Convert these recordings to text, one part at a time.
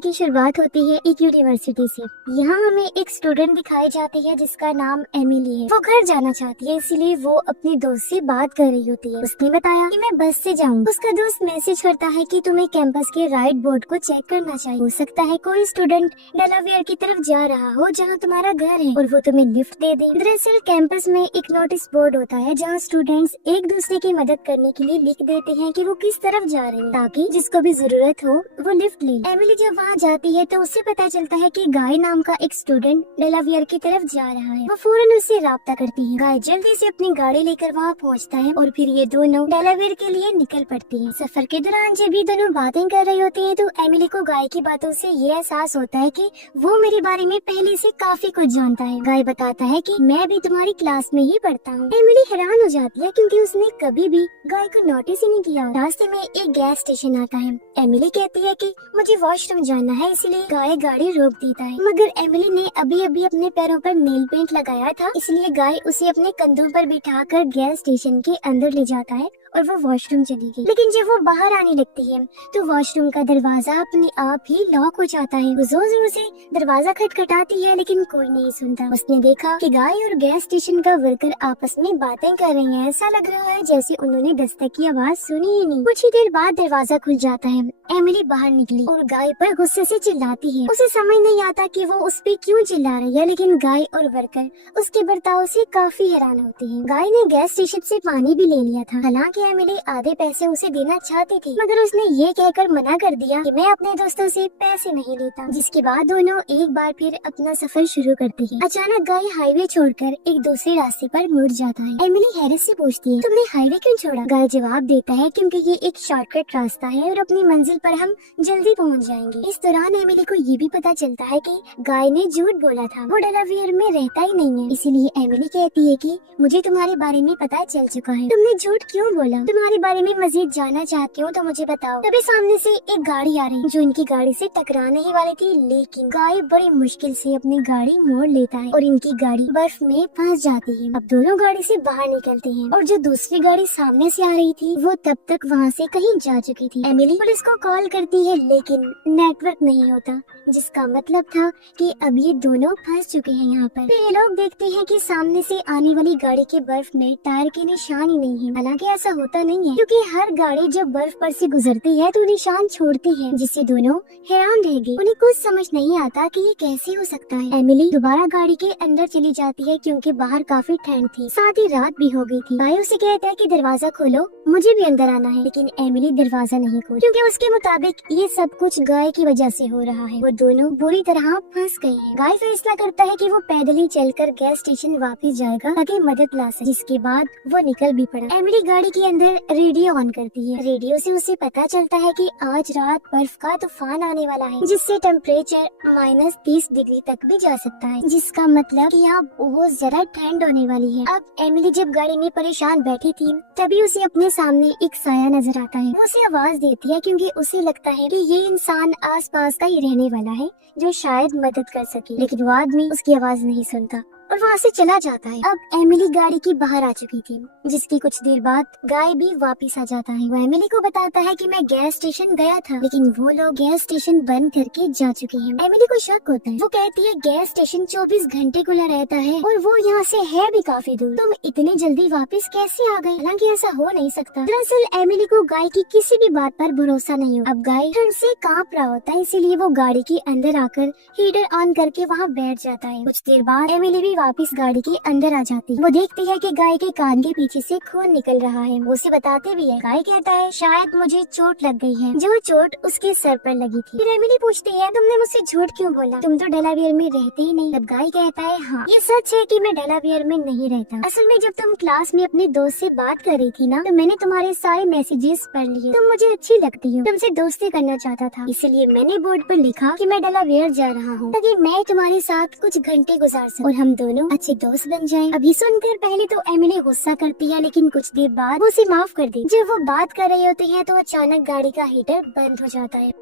की शुरुआत होती है एक यूनिवर्सिटी से। यहाँ हमें एक स्टूडेंट दिखाई जाती है जिसका नाम एमिली है। वो घर जाना चाहती है, इसीलिए वो अपने दोस्त से बात कर रही होती है। उसने बताया कि मैं बस से जाऊँ। उसका दोस्त मैसेज करता है कि तुम्हें कैंपस के राइट बोर्ड को चेक करना चाहिए। हो सकता है कोई स्टूडेंट डेलावेयर की तरफ जा रहा हो जहाँ तुम्हारा घर है और वो तुम्हें लिफ्ट दे दे। दरअसल कैंपस में एक नोटिस बोर्ड होता है जहाँ स्टूडेंट्स एक दूसरे की मदद करने के लिए लिख देते हैं कि वो किस तरफ जा रहे हैं, ताकि जिसको भी जरूरत हो वो लिफ्ट ले। एमिली जब वहाँ जाती है तो उससे पता चलता है कि गाय नाम का एक स्टूडेंट डेलावेयर की तरफ जा रहा है। वो फौरन उससे राब्ता करती है। गाय जल्दी से अपनी गाड़ी लेकर वहाँ पहुँचता है और फिर ये दोनों डेलावेयर के लिए निकल पड़ती है। सफर के दौरान जब ये दोनों बातें कर रही होती है तो एमिली को गाय की बातों से ये एहसास होता है कि वो मेरे बारे में पहले से काफी कुछ जानता है। गाय बताता है कि मैं भी तुम्हारी क्लास में ही पढ़ता हूँ। एमिली हैरान हो जाती है क्योंकि उसने कभी भी गाय को नोटिस ही नहीं किया। रास्ते में एक गैस स्टेशन आता है। एमिली कहती है कि मुझे वॉशरूम जाना है, इसलिए गाय गाड़ी रोक देता है। मगर एमिली ने अभी अभी अपने पैरों पर नेल पेंट लगाया था, इसलिए गाय उसे अपने कंधों पर बिठाकर गैस स्टेशन के अंदर ले जाता है और वो वॉशरूम चली गई। लेकिन जब वो बाहर आने लगती है तो वॉशरूम का दरवाजा अपने आप ही लॉक हो जाता है। वो जोर जोर से दरवाजा खटखटाती है लेकिन कोई नहीं सुनता। उसने देखा कि गाय और गैस स्टेशन का वर्कर आपस में बातें कर रहे हैं। ऐसा लग रहा है जैसे उन्होंने दस्तक की आवाज सुनी ही नहीं। कुछ ही देर बाद दरवाजा खुल जाता है। एमिली बाहर निकली और गाय पर गुस्से से चिल्लाती है। उसे समझ नहीं आता कि वो उस पे क्यों चिल्ला रही है, लेकिन गाय और वर्कर उसके बर्ताव से काफी हैरान होते हैं। गाय ने गैस स्टेशन से पानी भी ले लिया था। हालांकि एमिली आधे पैसे उसे देना चाहती थी, मगर उसने ये कहकर मना कर दिया कि मैं अपने दोस्तों से पैसे नहीं लेता। जिसके बाद दोनों एक बार फिर अपना सफर शुरू करते हैं। अचानक गाय हाईवे छोड़कर एक दूसरे रास्ते पर मुड़ जाता है। एमिली हैरत से पूछती है, तुमने हाईवे क्यों छोड़ा? गाय जवाब देता है, क्योंकि ये एक शॉर्टकट रास्ता है और अपनी मंजिल पर हम जल्दी पहुंच जाएंगे। इस दौरान एमिली को ये भी पता चलता है कि गाय ने झूठ बोला था, वो डेलावेयर में रहता ही नहीं है। इसीलिए एमिली कहती है कि मुझे तुम्हारे बारे में पता चल चुका है, तुमने झूठ क्यों बोला? तुम्हारे बारे में मजीद जानना चाहती हूँ तो मुझे बताओ। तभी सामने से एक गाड़ी आ रही जो इनकी गाड़ी से टकराने ही वाली थी, लेकिन गाय बड़ी मुश्किल से अपनी गाड़ी मोड़ लेता है और इनकी गाड़ी बर्फ में फंस जाती है। अब दोनों गाड़ी से बाहर निकलते हैं और जो दूसरी गाड़ी सामने से आ रही थी वो तब तक वहाँ से कहीं जा चुकी थी। एमिली पुलिस को कॉल करती है लेकिन नेटवर्क नहीं होता, जिसका मतलब था कि अब ये दोनों फंस चुके हैं यहाँ पर। फिर ये लोग देखते हैं कि सामने से आने वाली गाड़ी के बर्फ में टायर के निशान ही नहीं है। हालांकि ऐसा होता नहीं है, क्योंकि हर गाड़ी जब बर्फ पर से गुजरती है तो निशान छोड़ती है, जिससे दोनों हैरान रह गए। उन्हें कुछ समझ नहीं आता कि ये कैसे हो सकता है। एमिली दोबारा गाड़ी के अंदर चली जाती है क्योंकि बाहर काफी ठंड थी, साथ ही रात भी हो गई थी। भाई उसे कहता है कि दरवाजा खोलो, मुझे भी अंदर आना है, लेकिन एमिली दरवाजा नहीं खोलती क्योंकि उसके मुताबिक ये सब कुछ गाय की वजह से हो रहा है। वो दोनों बुरी तरह फंस गए हैं। गाय फैसला करता है कि वो पैदल ही चलकर गैस स्टेशन वापस जाएगा ताकि मदद ला सके, जिसके बाद वो निकल भी पड़ा। एमिली गाड़ी के अंदर रेडियो ऑन करती है। रेडियो से उसे पता चलता है कि आज रात बर्फ का तूफान आने वाला है, जिससे टेम्परेचर -30 डिग्री तक भी जा सकता है, जिसका मतलब कि यहाँ बहुत ज्यादा ठंड होने वाली है। अब एमिली जब गाड़ी में परेशान बैठी थी तभी उसे अपने सामने एक साया नजर आता है। वो उसे आवाज देती है क्योंकि उसे लगता है कि ये इंसान आसपास का ही रहने वाला है जो शायद मदद कर सके, लेकिन वो आदमी उसकी आवाज नहीं सुनता और वहाँ से चला जाता है। अब एमिली गाड़ी की बाहर आ चुकी थी, जिसकी कुछ देर बाद गाय भी वापस आ जाता है। वो एमिली को बताता है कि मैं गैस स्टेशन गया था, लेकिन वो लोग गैस स्टेशन बंद करके जा चुके हैं। एमिली को शक होता है। वो कहती है गैस स्टेशन 24 घंटे खुला रहता है और वो यहाँ से है भी काफी दूर, तुम इतने जल्दी वापस कैसे आ गए? हालांकि ऐसा हो नहीं सकता। दरअसल एमिली को गाय की किसी भी बात पर भरोसा नहीं हो। अब गाय ठंड से कांप रहा होता है, इसीलिए वो गाड़ी के अंदर आकर हीटर ऑन करके वहाँ बैठ जाता है। कुछ देर बाद एमिली भी वापस गाड़ी के अंदर आ जाती है। वो देखती है कि गाय के कान के पीछे से खून निकल रहा है। वो उसे बताते भी है। गाय कहता है शायद मुझे चोट लग गई है, जो चोट उसके सर पर लगी थी। फिर एमिली पूछती है तुमने मुझसे झूठ क्यों बोला? तुम तो डेलावेयर में रहते ही नहीं। तब गाय कहता है हाँ, ये सच है कि मैं डेलावेयर में नहीं रहता। असल में जब तुम क्लास में अपने दोस्त से बात कर रही थी ना, तो मैंने तुम्हारे सारे मैसेजेस पढ़ लिए। तुम मुझे अच्छी लगती हो, तुमसे दोस्ती करना चाहता था, इसलिए मैंने बोर्ड पर लिखा कि मैं डेलावेयर जा रहा हूँ ताकि मैं तुम्हारे साथ कुछ घंटे गुजार सकूं और हम दोनों अच्छे दोस्त बन जाएं। अभी सुनकर पहले तो एमिली गुस्सा करती है, लेकिन कुछ देर बाद वो उसे माफ कर दी। जब वो बात कर रही होती है तो अचानक गाड़ी का हीटर बंद हो जाता है।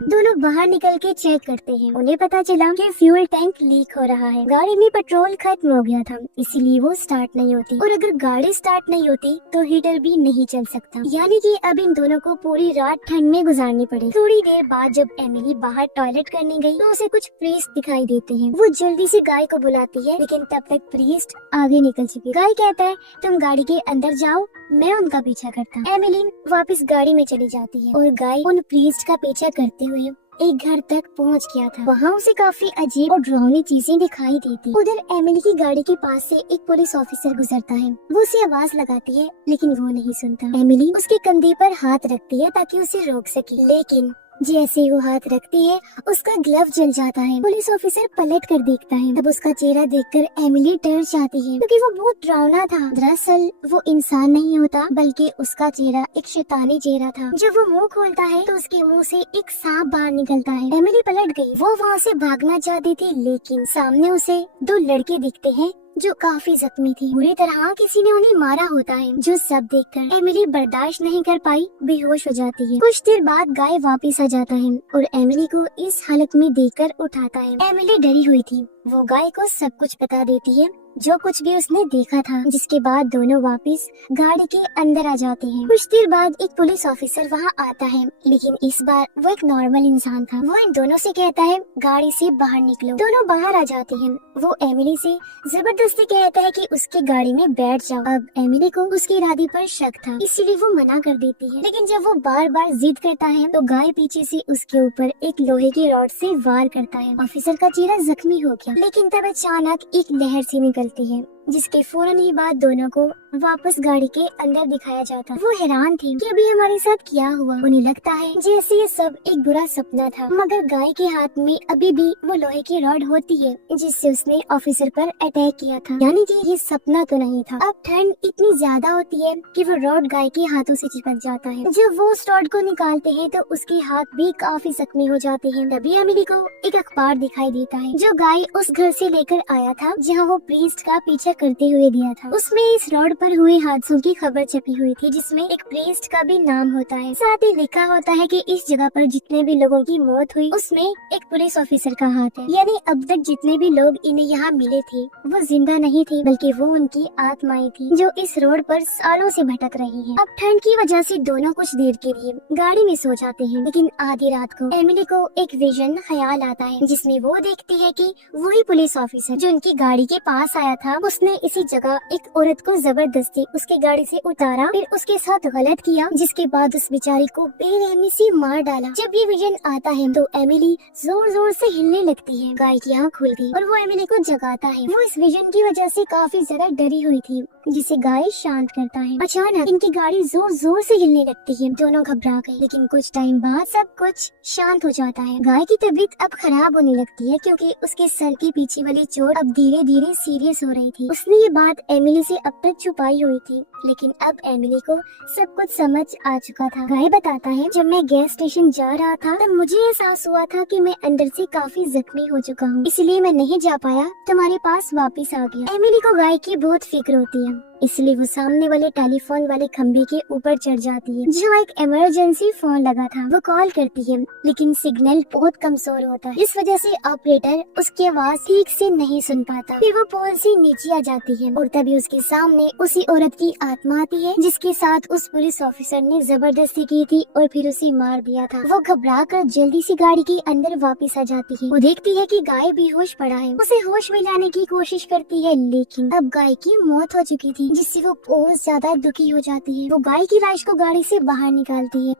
दोनों बाहर निकल के चेक करते हैं। उन्हें पता चला कि फ्यूल टैंक लीक हो रहा है। गाड़ी में पेट्रोल खत्म हो गया था, इसीलिए वो स्टार्ट नहीं होती, और अगर गाड़ी स्टार्ट नहीं होती तो हीटर भी नहीं चल सकता। यानी कि अब इन दोनों को पूरी रात ठंड में गुजारनी पड़ी। थोड़ी देर बाद जब एमिली बाहर टॉयलेट करने गई तो उसे कुछ प्रीस्ट दिखाई देते हैं। वो जल्दी से गाय को बुलाती है, लेकिन तब तक प्रीस्ट आगे निकल चुकी। गाय कहता है तुम गाड़ी के अंदर जाओ, मैं उनका पीछा करता। एमिली वापस गाड़ी में चली जाती है और गाय उन प्रीस्ट का पीछा करते हुए एक घर तक पहुंच गया था। वहाँ उसे काफी अजीब और डरावनी चीजें दिखाई देती। उधर एमिली की गाड़ी के पास से एक पुलिस ऑफिसर गुजरता है। वो उसे आवाज लगाती है, लेकिन वो नहीं सुनता। एमिली उसके कंधे पर हाथ रखती है ताकि उसे रोक सके, लेकिन जैसे ही वो हाथ रखती है उसका ग्लव जल जाता है। पुलिस ऑफिसर पलट कर देखता है, तब उसका चेहरा देखकर एमिली डर जाती है क्योंकि वो बहुत डरावना था। दरअसल वो इंसान नहीं होता, बल्कि उसका चेहरा एक शैतानी चेहरा था। जब वो मुंह खोलता है तो उसके मुंह से एक सांप बाहर निकलता है। एमिली पलट गई। वो वहाँ से भागना चाहती थी, लेकिन सामने उसे दो लड़के दिखते हैं जो काफी जख्मी थी। बुरी तरह किसी ने उन्हें मारा होता है। जो सब देखकर एमिली बर्दाश्त नहीं कर पाई, बेहोश हो जाती है। कुछ देर बाद गाय वापस आ जाता है और एमिली को इस हालत में देखकर उठाता है। एमिली डरी हुई थी। वो गाय को सब कुछ बता देती है, जो कुछ भी उसने देखा था, जिसके बाद दोनों वापस गाड़ी के अंदर आ जाते हैं। कुछ देर बाद एक पुलिस ऑफिसर वहाँ आता है, लेकिन इस बार वो एक नॉर्मल इंसान था। वो इन दोनों से कहता है गाड़ी से बाहर निकलो। दोनों बाहर आ जाते हैं। वो एमिली से जबरदस्ती कहता है कि उसकी गाड़ी में बैठ जाओ। अब एमिली को उसके इरादे पर शक था, इसीलिए वो मना कर देती है। लेकिन जब वो बार बार जिद करता है तो गाय पीछे से उसके ऊपर एक लोहे की रॉड से वार करता है। ऑफिसर का चेहरा जख्मी हो गया, लेकिन तब अचानक एक लहर सी निकलती है, जिसके फौरन ही बाद दोनों को वापस गाड़ी के अंदर दिखाया जाता। वो हैरान थी कि अभी हमारे साथ क्या हुआ। उन्हें लगता है जैसे ये सब एक बुरा सपना था, मगर गाय के हाथ में अभी भी वो लोहे की रॉड होती है जिससे उसने ऑफिसर पर अटैक किया था। यानी कि ये सपना तो नहीं था। अब ठंड इतनी ज्यादा होती है कि वो रॉड गाय के हाथों से चिपक जाता है। जब वो उस रॉड को निकालते हैं तो उसके हाथ भी काफी जख्मी हो जाते हैं। तभी एमिली को एक अखबार दिखाई देता है जो गाय उस घर से लेकर आया था जहाँ वो प्रीस्ट का पीछा करते हुए दिया था। उसमें इस रॉड पर हुए हादसों की खबर छपी हुई थी, जिसमें एक प्रीस्ट का भी नाम होता है। साथ ही लिखा होता है कि इस जगह पर जितने भी लोगों की मौत हुई उसमें एक पुलिस ऑफिसर का हाथ है। यानी अब तक जितने भी लोग इन्हें यहाँ मिले थे वो जिंदा नहीं थे, बल्कि वो उनकी आत्माएं थी जो इस रोड पर सालों से भटक रही हैं। अब ठंड की वजह से दोनों कुछ देर के लिए गाड़ी में सो जाते हैं, लेकिन आधी रात को एमिली को एक विजन ख्याल आता है जिसमें वो देखती है कि वही पुलिस ऑफिसर जो उनकी गाड़ी के पास आया था, उसने इसी जगह एक औरत को जबरदस्ती उसके गाड़ी से उतारा, फिर उसके साथ गलत किया, जिसके बाद उस बेचारी को बेरहमी से मार डाला। जब ये विजन आता है तो एमिली जोर जोर से हिलने लगती है। गाय की आँख खुल गई और वो एमिली को जगाता है। वो इस विजन की वजह से काफी ज्यादा डरी हुई थी, जिसे गाय शांत करता है। अचानक इनकी गाड़ी जोर जोर से हिलने लगती है। दोनों घबरा गए, लेकिन कुछ टाइम बाद सब कुछ शांत हो जाता है। गाय की तबीयत अब खराब होने लगती है क्योंकि उसके सर की पीछे वाली चोट अब धीरे धीरे सीरियस हो रही थी। उसने ये बात एमिली से अब तक छुपाई हुई थी, लेकिन अब एमिली को सब कुछ समझ आ चुका था। गाय बताता है जब मैं गैस स्टेशन जा रहा था तब मुझे एहसास हुआ था कि मैं अंदर से काफी जख्मी हो चुका हूँ, इसलिए मैं नहीं जा पाया, तुम्हारे पास वापस आ गया। एमिली को गाय की बहुत फिक्र होती है, इसलिए वो सामने वाले टेलीफोन वाले खंभे के ऊपर चढ़ जाती है जहाँ एक इमरजेंसी फोन लगा था। वो कॉल करती है, लेकिन सिग्नल बहुत कमजोर होता है। इस वजह से ऑपरेटर उसकी आवाज ठीक से नहीं सुन पाता। फिर वो पोल से नीचे आ जाती है और तभी उसके सामने उसी औरत की आत्मा आती है जिसके साथ उस पुलिस ऑफिसर ने जबरदस्ती की थी और फिर उसे मार दिया था। वो घबरा कर जल्दी से गाड़ी के अंदर वापस आ जाती है। वो देखती है कि गाय बेहोश पड़ा है। उसे होश में लाने की कोशिश करती है, लेकिन अब गाय की मौत हो चुकी थी, जिससे वो बहुत ज्यादा दुखी हो जाती है। वो गाय की लाश को गाड़ी से बाहर निकालती है।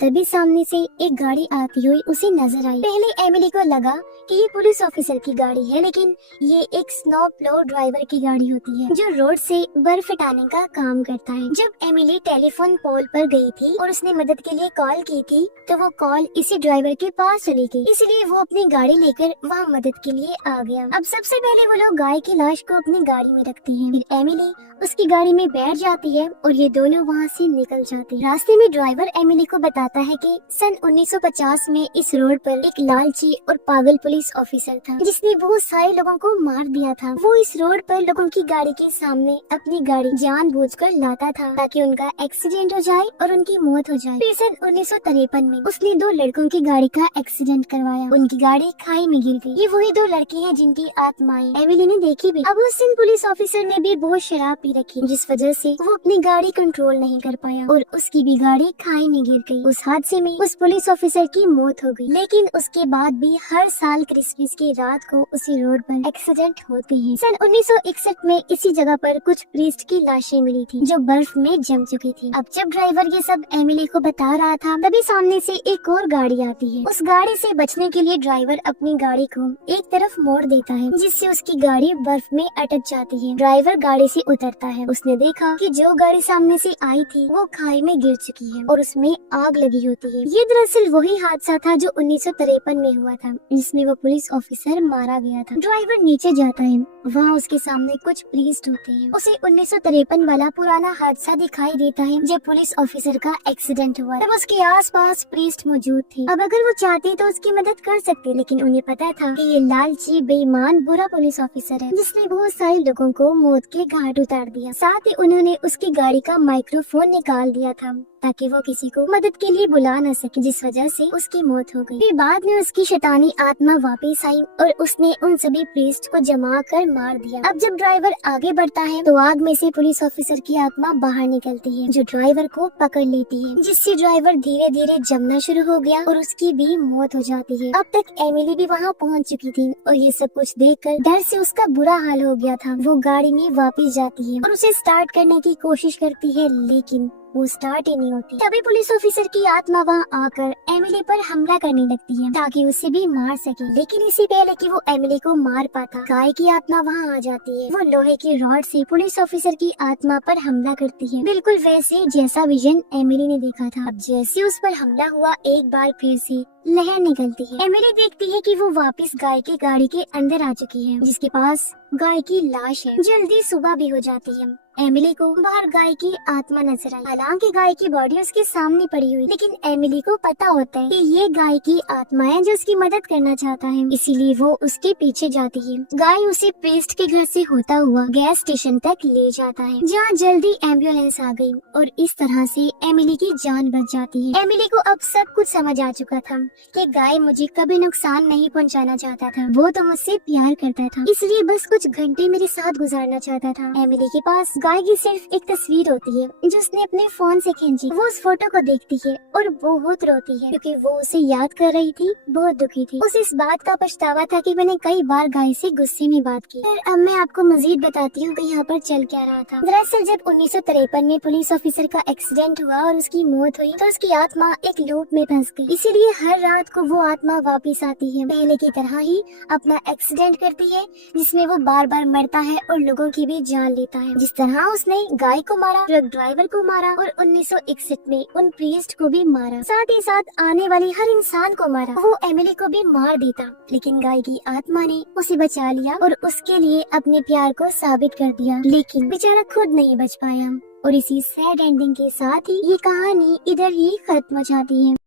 तभी सामने से एक गाड़ी आती हुई उसे नजर आई। पहले एमिली को लगा कि ये पुलिस ऑफिसर की गाड़ी है, लेकिन ये एक स्नो प्लो ड्राइवर की गाड़ी होती है जो रोड से बर्फ हटाने का काम करता है। जब एमिली टेलीफोन पोल पर गई थी और उसने मदद के लिए कॉल की थी तो वो कॉल इसी ड्राइवर के पास चली गई, इसलिए वो अपनी गाड़ी लेकर वहाँ मदद के लिए आ गया। अब सबसे पहले वो लोग गाय की लाश को अपनी गाड़ी में रखते हैं, फिर एमिली उसकी गाड़ी में बैठ जाती है और ये दोनों वहाँ से निकल जाते हैं। रास्ते में ड्राइवर एमिली को बताता है कि सन 1950 में इस रोड पर एक लालची और पागल पुलिस पुलिस ऑफिसर था जिसने बहुत सारे लोगों को मार दिया था। वो इस रोड पर लोगों की गाड़ी के सामने अपनी गाड़ी जानबूझकर लाता था ताकि उनका एक्सीडेंट हो जाए और उनकी मौत हो जाए। फिर सन 1953 में उसने 2 लड़कों की गाड़ी का एक्सीडेंट करवाया। उनकी गाड़ी खाई में गिर गई। ये वही 2 लड़के हैं जिनकी आत्माएं एमिली ने देखी भी। अब उस दिन पुलिस ऑफिसर ने भी बहुत शराब पी रखी, जिस वजह से वो अपनी गाड़ी कंट्रोल नहीं कर पाया और उसकी भी गाड़ी खाई में गिर गई। उस हादसे में उस पुलिस ऑफिसर की मौत हो गई। लेकिन उसके बाद भी हर साल क्रिसमस की रात को उसी रोड पर एक्सीडेंट होते हैं। सन 1961 में इसी जगह पर कुछ प्रीस्ट की लाशें मिली थी जो बर्फ में जम चुकी थी। अब जब ड्राइवर ये सब एमिली को बता रहा था तभी सामने से एक और गाड़ी आती है। उस गाड़ी से बचने के लिए ड्राइवर अपनी गाड़ी को एक तरफ मोड़ देता है जिससे उसकी गाड़ी बर्फ में अटक जाती है। ड्राइवर गाड़ी से उतरता है। उसने देखा कि जो गाड़ी सामने से आई थी वो खाई में गिर चुकी है और उसमें आग लगी होती है। ये दरअसल वही हादसा था जो 1953 में हुआ था जिसमें वो पुलिस ऑफिसर मारा गया था। ड्राइवर नीचे जाता है, वहाँ उसके सामने कुछ प्रीस्ट होते हैं। उसे 1953 वाला पुराना हादसा दिखाई देता है जब पुलिस ऑफिसर का एक्सीडेंट हुआ। तब उसके आसपास प्रीस्ट मौजूद थे। अब अगर वो चाहते तो उसकी मदद कर सकते, लेकिन उन्हें पता था कि ये लालची बेईमान बुरा पुलिस ऑफिसर है जिसने बहुत सारे लोगों को मौत के घाट उतार दिया। साथ ही उन्होंने उसकी गाड़ी का माइक्रोफोन निकाल दिया था ताकि वो किसी को मदद के लिए बुला न सके, जिस वजह से उसकी मौत हो गई। फिर बाद में उसकी शैतानी आत्मा वापस आई और उसने उन सभी प्रीस्ट को जमा कर मार दिया। अब जब ड्राइवर आगे बढ़ता है तो आग में से पुलिस ऑफिसर की आत्मा बाहर निकलती है जो ड्राइवर को पकड़ लेती है, जिससे ड्राइवर धीरे धीरे जमना शुरू हो गया और उसकी भी मौत हो जाती है। अब तक एमिली भी वहाँ पहुँच चुकी थी और ये सब कुछ देखकर डर से उसका बुरा हाल हो गया था। वो गाड़ी में वापस जाती है और उसे स्टार्ट करने की कोशिश करती है, लेकिन वो स्टार्ट ही नहीं होती। तभी पुलिस ऑफिसर की आत्मा वहाँ आकर एमिली पर हमला करने लगती है ताकि उसे भी मार सके। लेकिन इससे पहले कि वो एमिली को मार पाता, गाय की आत्मा वहाँ आ जाती है। वो लोहे की रॉड से पुलिस ऑफिसर की आत्मा पर हमला करती है, बिल्कुल वैसे जैसा विजन एमिली ने देखा था। अब जैसे उस पर हमला हुआ, एक बार फिर से लहर निकलती है। एमिली देखती है कि वो वापस गाय की गाड़ी के अंदर आ चुकी है जिसके पास गाय की लाश है। जल्दी सुबह भी हो जाती है। एमिली को बाहर गाय की आत्मा नजर आई। हालांकि गाय की बॉडी उसके सामने पड़ी हुई, लेकिन एमिली को पता होता है कि ये गाय की आत्मा है जो उसकी मदद करना चाहता है, इसीलिए वो उसके पीछे जाती है। गाय उसे प्रीस्ट के घर से होता हुआ गैस स्टेशन तक ले जाता है जहाँ जल्दी एम्बुलेंस आ गई और इस तरह से एमिली की जान बच जाती है। एमिली को अब सब कुछ समझ आ चुका था कि गाय मुझे कभी नुकसान नहीं पहुंचाना चाहता था, वो तो मुझसे प्यार करता था, इसलिए बस कुछ घंटे मेरे साथ गुजारना चाहता था। एमिली के पास गाय की सिर्फ एक तस्वीर होती है जो उसने अपने फोन से खींची। वो उस फोटो को देखती है और बहुत रोती है क्योंकि वो उसे याद कर रही थी, बहुत दुखी थी। उसे इस बात का पछतावा था कि मैंने कई बार गाय से गुस्से में बात की। फिर अब मैं आपको मजीद बताती हूँ कि यहाँ पर चल क्या रहा था। दरअसल जब 1953 में पुलिस ऑफिसर का एक्सीडेंट हुआ और उसकी मौत हुई तो उसकी आत्मा एक लूप में फंस गई, इसीलिए हर रात को वो आत्मा वापिस आती है, पहले की तरह ही अपना एक्सीडेंट करती है जिसमें वो बार बार मरता है और लोगों की भी जान लेता है। जिस तरह उसने गाय को मारा, ट्रक ड्राइवर को मारा और 1961 में उन प्रीस्ट को भी मारा, साथ ही साथ आने वाली हर इंसान को मारा। वो एमिली को भी मार देता, लेकिन गाय की आत्मा ने उसे बचा लिया और उसके लिए अपने प्यार को साबित कर दिया। लेकिन बेचारा खुद नहीं बच पाया और इसी सैड एंडिंग के साथ ही ये कहानी इधर ही खत्म हो जाती है।